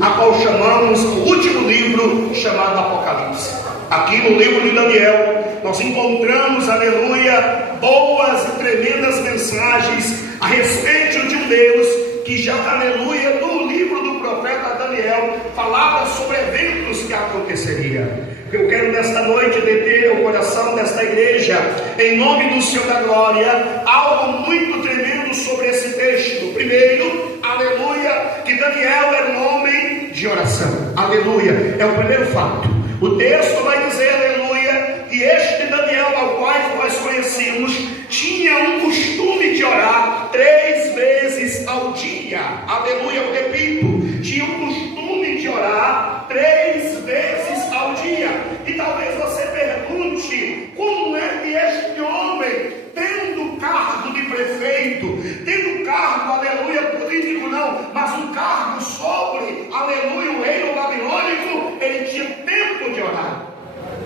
a qual chamamos o último livro, chamado Apocalipse. Aqui no livro de Daniel, nós encontramos, aleluia, boas e tremendas mensagens a respeito de um Deus que já, aleluia, no livro do profeta Daniel, falava sobre eventos que aconteceriam. Eu quero nesta noite deter o coração desta igreja, em nome do Senhor da Glória, algo muito tremendo sobre esse texto. Primeiro, aleluia, que Daniel era um homem de oração. Aleluia, é o primeiro fato. O texto vai dizer, aleluia, que este Daniel, ao qual nós conhecemos, tinha um costume de orar 3 vezes ao dia. Aleluia, eu repito, tinha um costume de orar 3 vezes ao dia. E talvez você pergunte, como é que este homem, tendo cargo de prefeito, tendo cargo, aleluia, político não, mas um cargo sobre, aleluia, o reino babilônico, ele tinha tempo de orar?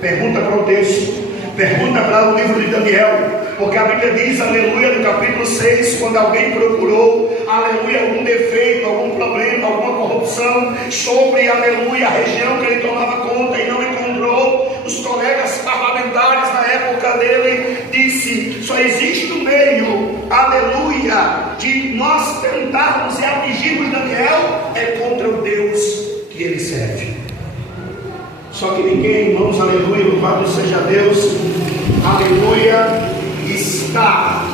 Pergunta para o texto, pergunta para o livro de Daniel, porque a Bíblia diz, aleluia, no capítulo 6, quando alguém procurou, aleluia, algum defeito, algum problema, alguma corrupção sobre, aleluia, a região que ele tomava conta e não encontrou, os colegas parlamentares na época dele disse, só existe um meio, aleluia, de nós tentarmos e atingirmos Daniel, é contra o Deus que ele serve. Só que ninguém, irmãos, aleluia, louvado seja Deus, aleluia, está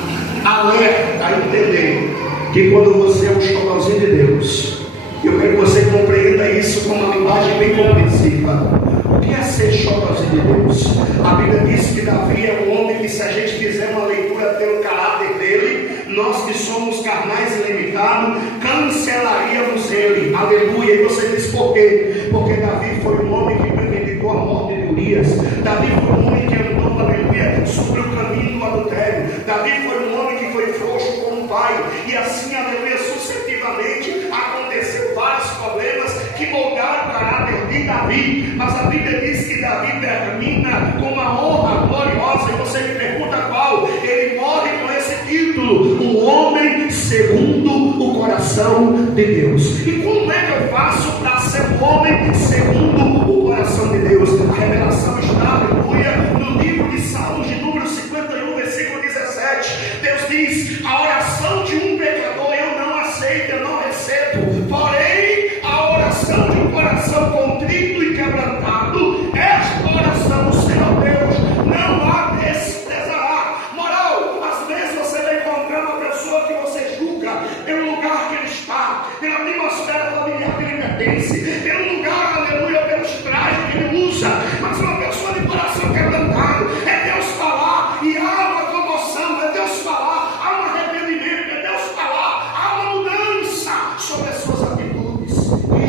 alerta a entender que quando você é um chocolzinho de Deus, eu quero que você compreenda isso com uma linguagem bem compreensiva. O que é ser chocolzinho de Deus? A Bíblia diz que Davi é um homem que, se a gente fizer uma leitura pelo caráter dele, nós que somos carnais e limitados, cancelaríamos ele. Aleluia. E você diz por quê? Porque Davi foi um homem que premeditou a morte de Urias. Davi foi um homem que andou, aleluia, sobre o caminho do adultério. Davi foi um homem que foi frouxo como pai. E assim, aleluia, sucessivamente aconteceu vários problemas que moldaram o caráter de Davi. Mas a Bíblia diz que Davi termina com uma honra gloriosa. E você me pergunta qual? Ele morre com esse título: um homem segundo o coração de Deus. E como é que eu faço para ser um homem segundo o coração de Deus? A revelação está, aleluia, no livro de Salmos, de número 51, versículo 17. Deus diz: a oração de um pecador eu não aceito, eu não recebo. Porém, a oração de um coração contrito e quebrantado, esta oração, Senhor Deus, não a desprezará. Moral, às vezes você vai encontrar uma pessoa que você julga pelo lugar que ele está, pela atmosfera familiar que ele pertence, pelo lugar, aleluia, pelos trajes que ele usa. Mas uma pessoa de coração quebrantado, é Deus falar e há uma comoção, é Deus falar, há um arrependimento, é Deus falar, há uma mudança sobre as suas atitudes.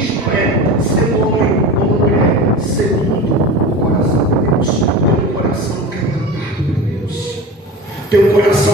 Isto é ser homem ou mulher segundo o coração de Deus. Ter um coração quebrantado de Deus, ter um coração